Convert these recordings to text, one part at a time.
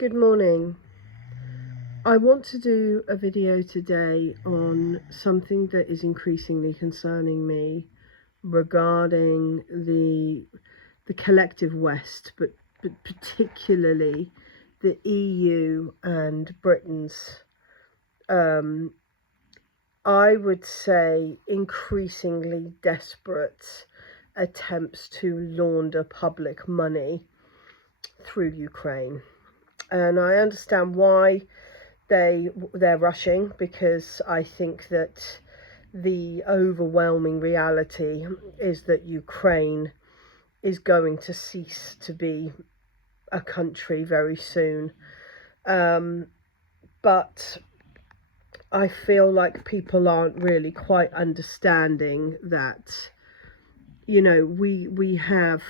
Good morning. I want to do a video today on something that is increasingly concerning me regarding the collective West, but particularly the EU and Britain's, I would say, increasingly desperate attempts to launder public money through Ukraine. And I understand why they're rushing, because I think that the overwhelming reality is that Ukraine is going to cease to be a country very soon. But I feel like people aren't really quite understanding that, we have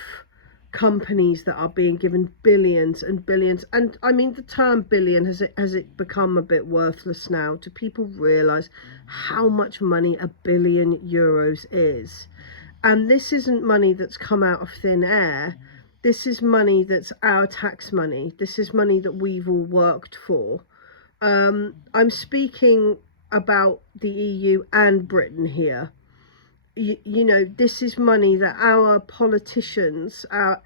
companies that are being given billions and billions, and I mean the term billion, has it become a bit worthless now? Do people realize how much money €1 billion is? And this isn't money that's come out of thin air. This is money that's our tax money. This is money that we've all worked for. I'm speaking about the EU and Britain here. This is money that our politicians, our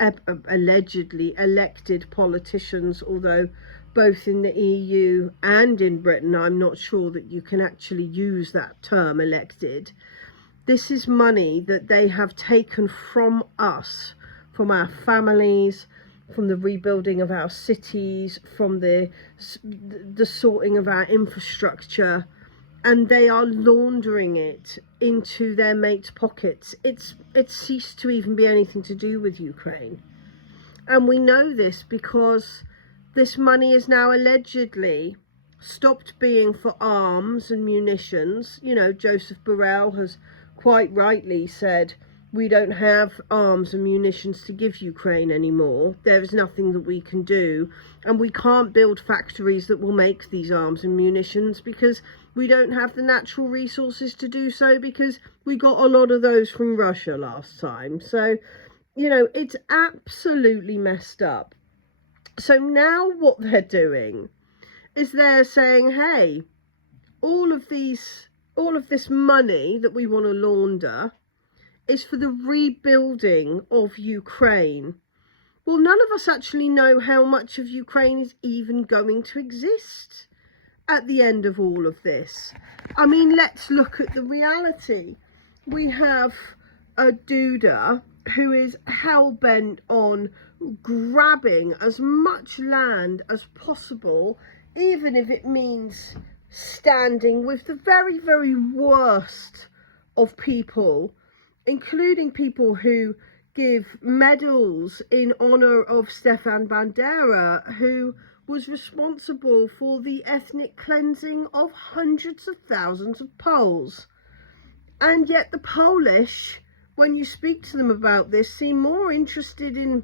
allegedly elected politicians, although both in the EU and in Britain, I'm not sure that you can actually use that term elected. This is money that they have taken from us, from our families, from the rebuilding of our cities, from the sorting of our infrastructure, and they are laundering it into their mates' pockets. It's ceased to even be anything to do with Ukraine. And we know this because this money is now allegedly stopped being for arms and munitions. Joseph Borrell has quite rightly said, we don't have arms and munitions to give Ukraine anymore. There is nothing that we can do. And we can't build factories that will make these arms and munitions because we don't have the natural resources to do so, because we got a lot of those from Russia last time. So, it's absolutely messed up. So now what they're doing is they're saying, hey, all of this money that we want to launder is for the rebuilding of Ukraine. Well, none of us actually know how much of Ukraine is even going to exist at the end of all of this. I mean, let's look at the reality. We have a Duda who is hell-bent on grabbing as much land as possible, even if it means standing with the very, very worst of people, including people who give medals in honor of Stefan Bandera, who was responsible for the ethnic cleansing of hundreds of thousands of Poles. And yet the Polish, when you speak to them about this, seem more interested in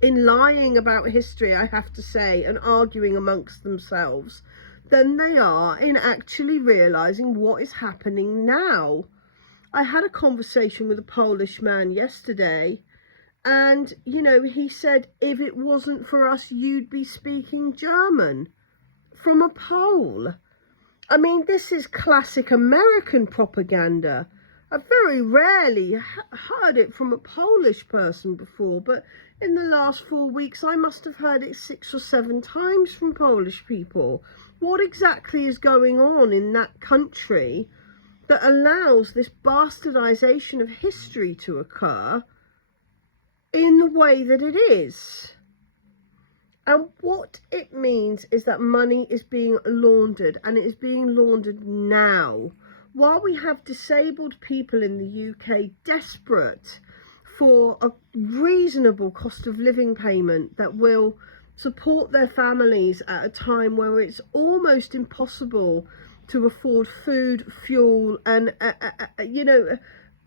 lying about history, I have to say, and arguing amongst themselves, than they are in actually realizing what is happening now. I had a conversation with a Polish man yesterday, and, he said, if it wasn't for us, you'd be speaking German. From a Pole. I mean, this is classic American propaganda. I've very rarely heard it from a Polish person before, but in the last 4 weeks, I must have heard it 6 or 7 times from Polish people. What exactly is going on in that country that allows this bastardization of history to occur in the way that it is? And what it means is that money is being laundered, and it is being laundered now, while we have disabled people in the UK desperate for a reasonable cost of living payment that will support their families at a time where it's almost impossible to afford food, fuel, and,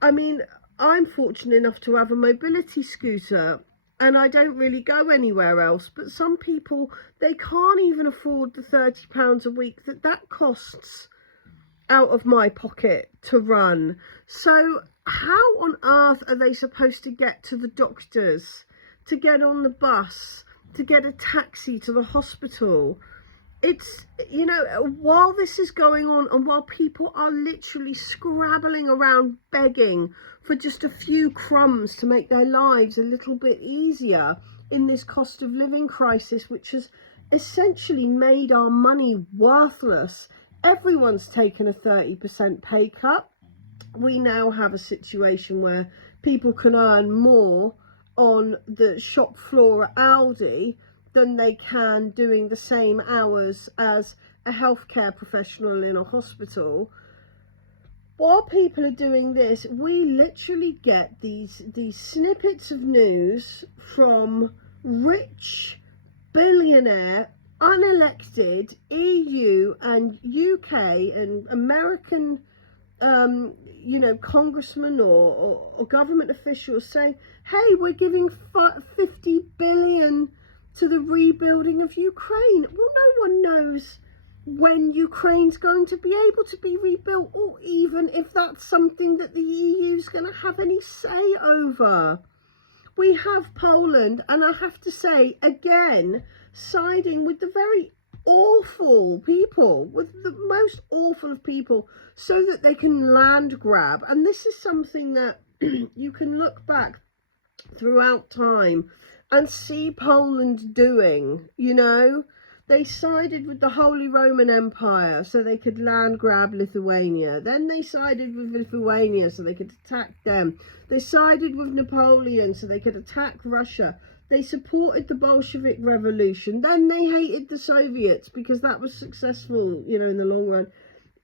I mean, I'm fortunate enough to have a mobility scooter, and I don't really go anywhere else. But some people, they can't even afford the £30 a week that costs out of my pocket to run. So how on earth are they supposed to get to the doctors, to get on the bus, to get a taxi to the hospital. It's, you know, while this is going on and while people are literally scrabbling around begging for just a few crumbs to make their lives a little bit easier in this cost of living crisis, which has essentially made our money worthless. Everyone's taken a 30% pay cut. We now have a situation where people can earn more on the shop floor at Aldi than they can doing the same hours as a healthcare professional in a hospital. While people are doing this, we literally get these snippets of news from rich, billionaire, unelected EU and UK and American you know, congressmen or government officials say, hey, we're giving 50 billion to the rebuilding of Ukraine. Well, no one knows when Ukraine's going to be able to be rebuilt, or even if that's something that the EU's going to have any say over. We have Poland, and I have to say, again, siding with the very awful people, with the most awful of people, so that they can land grab. And this is something that you can look back throughout time and see Poland doing. You know, they sided with the Holy Roman Empire so they could land grab Lithuania. Then they sided with Lithuania so they could attack them. They sided with Napoleon so they could attack Russia. They supported the Bolshevik Revolution. Then they hated the Soviets because that was successful, you know, in the long run.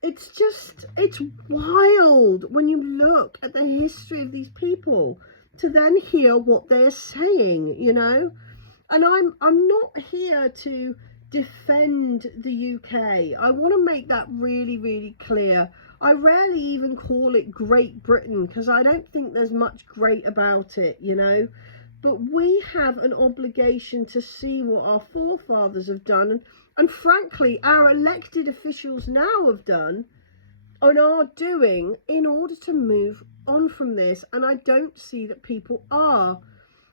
It's just, it's wild when you look at the history of these people to then hear what they're saying, you know. And I'm not here to defend the UK. I want to make that really, really clear. I rarely even call it Great Britain because I don't think there's much great about it, you know. But we have an obligation to see what our forefathers have done, and frankly, our elected officials now have done and are doing in order to move on from this. And I don't see that people are.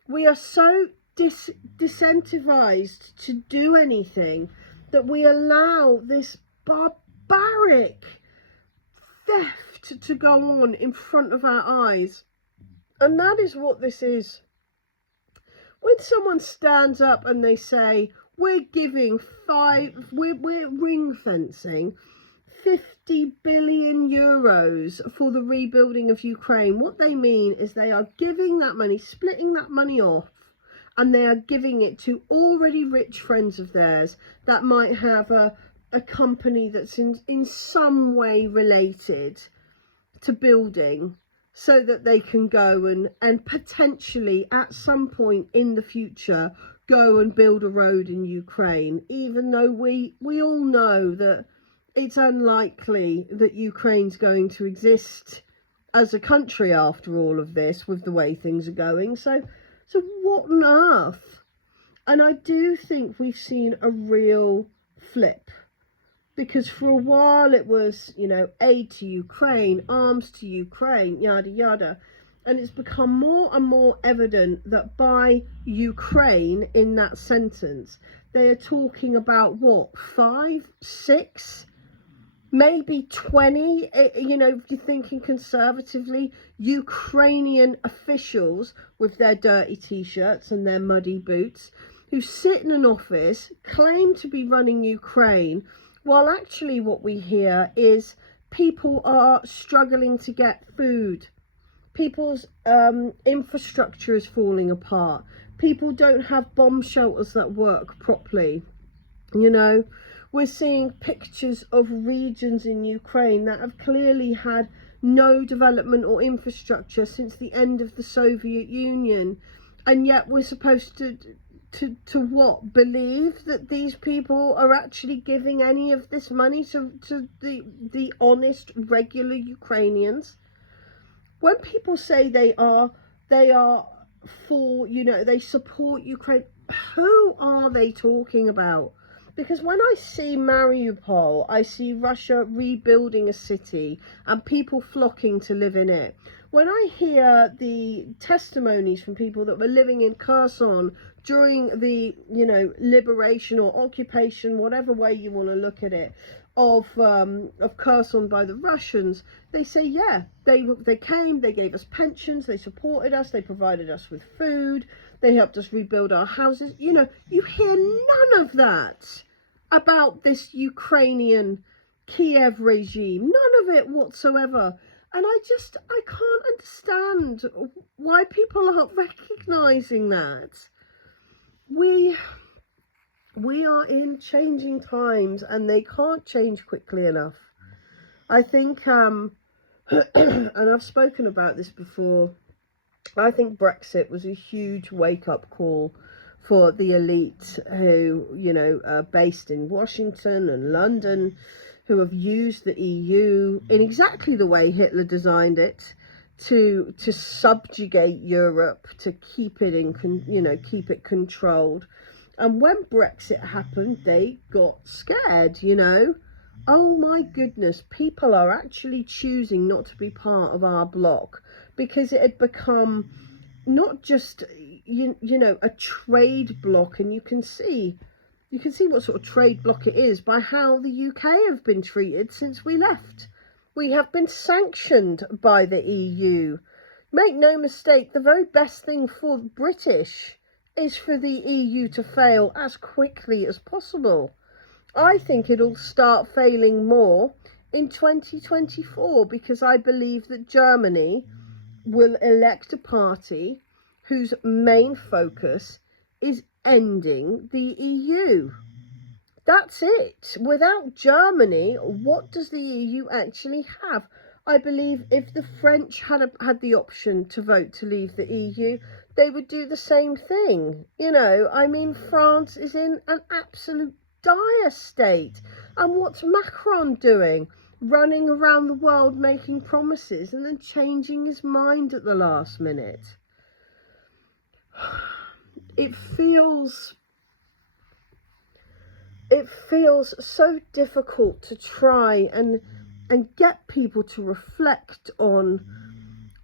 We are so disincentivized to do anything that we allow this barbaric theft to go on in front of our eyes. And that is what this is. When someone stands up and they say, we're giving we're ring fencing 50 billion euros for the rebuilding of Ukraine, what they mean is they are giving that money, splitting that money off, and they are giving it to already rich friends of theirs that might have a company that's in some way related to building, so that they can go and potentially at some point in the future go and build a road in Ukraine, even though we all know that it's unlikely that Ukraine's going to exist as a country after all of this, with the way things are going. So what on earth? And I do think we've seen a real flip. Because for a while it was, you know, aid to Ukraine, arms to Ukraine, yada, yada. And it's become more and more evident that by Ukraine in that sentence, they are talking about what, 5, 6, maybe 20, you know, if you're thinking conservatively, Ukrainian officials with their dirty t-shirts and their muddy boots, who sit in an office, claim to be running Ukraine, while actually what we hear is people are struggling to get food. People's infrastructure is falling apart. People don't have bomb shelters that work properly. You know, we're seeing pictures of regions in Ukraine that have clearly had no development or infrastructure since the end of the Soviet Union. And yet we're supposed to what, believe that these people are actually giving any of this money to the honest, regular Ukrainians? When people say they are for, you know, they support Ukraine, who are they talking about? Because when I see Mariupol, I see Russia rebuilding a city and people flocking to live in it. When I hear the testimonies from people that were living in Kherson during the, you know, liberation or occupation, whatever way you want to look at it, of Kherson by the Russians, they say, yeah, they came, they gave us pensions, they supported us, they provided us with food, they helped us rebuild our houses. You know, you hear none of that about this Ukrainian Kiev regime, none of it whatsoever. And I can't understand why people aren't recognizing that. We are in changing times, and they can't change quickly enough. I think, and I've spoken about this before, I think Brexit was a huge wake-up call for the elite who, you know, are based in Washington and London, who have used the EU in exactly the way Hitler designed it, to subjugate Europe, to keep it keep it controlled. And when Brexit happened, they got scared, you know. Oh my goodness, people are actually choosing not to be part of our bloc, because it had become not just, you know, a trade bloc. And you can see what sort of trade bloc it is by how the UK have been treated since we left. We have been sanctioned by the EU. Make no mistake, the very best thing for the British is for the EU to fail as quickly as possible. I think it'll start failing more in 2024, because I believe that Germany will elect a party whose main focus is ending the EU. That's it. Without Germany, what does the EU actually have? I believe if the French had the option to vote to leave the EU, they would do the same thing. You know, I mean, France is in an absolute dire state. And what's Macron doing? Running around the world making promises and then changing his mind at the last minute. It feels so difficult to try and get people to reflect on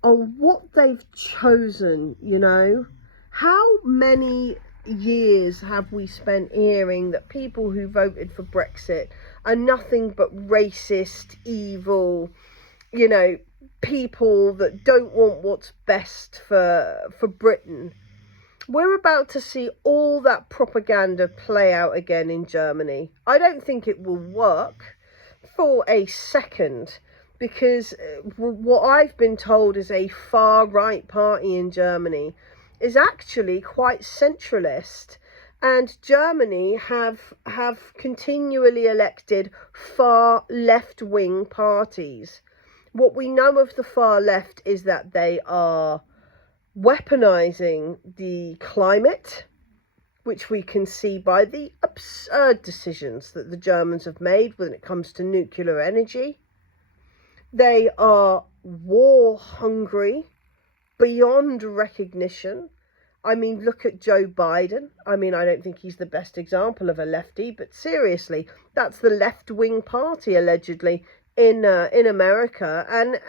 what they've chosen, you know. How many years have we spent hearing that people who voted for Brexit are nothing but racist, evil, you know, people that don't want what's best for Britain? We're about to see all that propaganda play out again in Germany. I don't think it will work for a second, because what I've been told is a far-right party in Germany is actually quite centralist, and Germany have continually elected far left-wing parties. What we know of the far left is that they are weaponizing the climate, which we can see by the absurd decisions that the Germans have made when it comes to nuclear energy. They are war hungry beyond recognition. I mean, look at Joe Biden. I mean, I don't think he's the best example of a lefty, but seriously, that's the left-wing party allegedly in America, and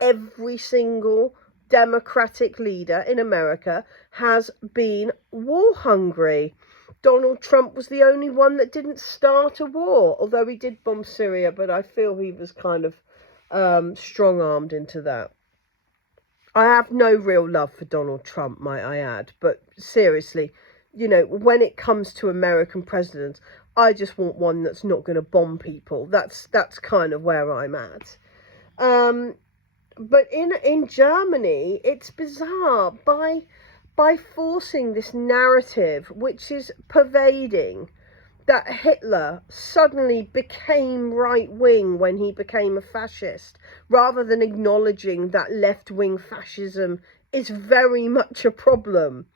every single Democratic leader in America has been war hungry. Donald Trump was the only one that didn't start a war, although he did bomb Syria, but I feel he was kind of strong-armed into that. I have no real love for Donald Trump, might I add, but seriously, you know, when it comes to American presidents, I just want one that's not going to bomb people. That's kind of where I'm at. But in Germany, it's bizarre, by forcing this narrative, which is pervading, that Hitler suddenly became right-wing when he became a fascist, rather than acknowledging that left-wing fascism is very much a problem.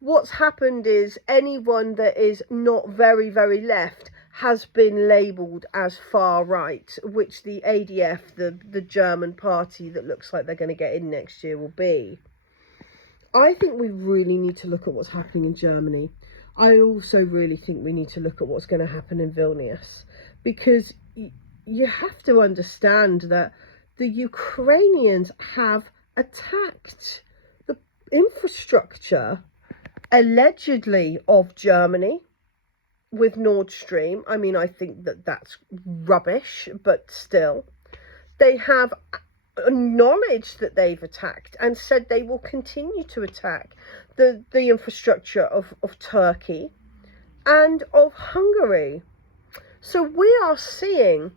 What's happened is anyone that is not very, very left has been labelled as far right, which the ADF, the German party that looks like they're going to get in next year, will be. I think we really need to look at what's happening in Germany. I also really think we need to look at what's going to happen in Vilnius, because you have to understand that the Ukrainians have attacked the infrastructure allegedly of Germany with Nord Stream. I mean, I think that that's rubbish, but still. They have acknowledged that they've attacked and said they will continue to attack the infrastructure of Turkey and of Hungary. So we are seeing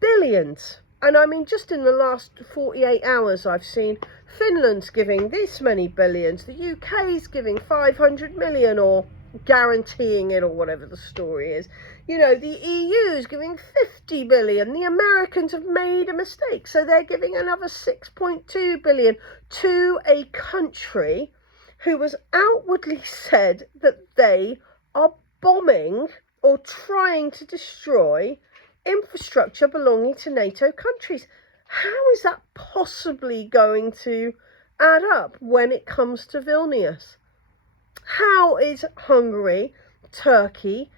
billions. And I mean, just in the last 48 hours, I've seen Finland's giving this many billions, the UK's giving 500 million or guaranteeing it or whatever the story is. You know, the EU's giving 50 billion. The Americans have made a mistake, so they're giving another 6.2 billion to a country who has outwardly said that they are bombing or trying to destroy infrastructure belonging to NATO countries. How is that possibly going to add up when it comes to Vilnius? How is Hungary, Turkey,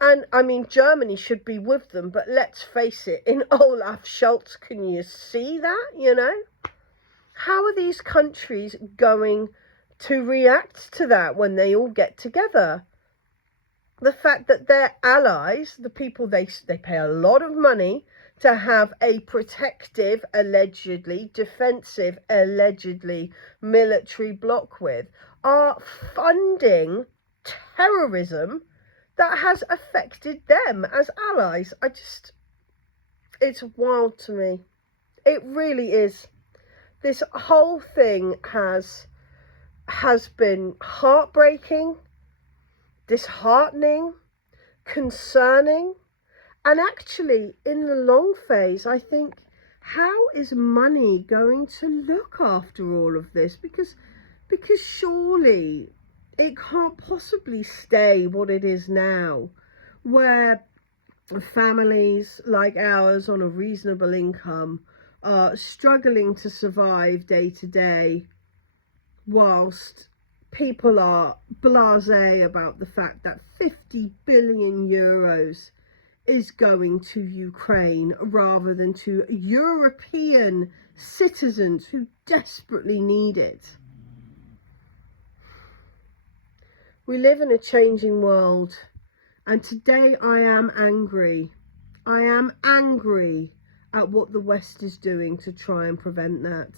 and I mean Germany should be with them, but let's face it, in Olaf Scholz, can you see that, you know? How are these countries going to react to that when they all get together? The fact that their allies, the people they pay a lot of money to have a protective, allegedly, defensive, allegedly, military bloc with, are funding terrorism that has affected them as allies. It's wild to me. It really is. This whole thing has been heartbreaking, disheartening, concerning, and actually in the long phase, I think, how is money going to look after all of this? Because surely it can't possibly stay what it is now, where families like ours on a reasonable income are struggling to survive day to day, whilst people are blasé about the fact that 50 billion euros is going to Ukraine rather than to European citizens who desperately need it. We live in a changing world, and today I am angry. I am angry at what the West is doing to try and prevent that.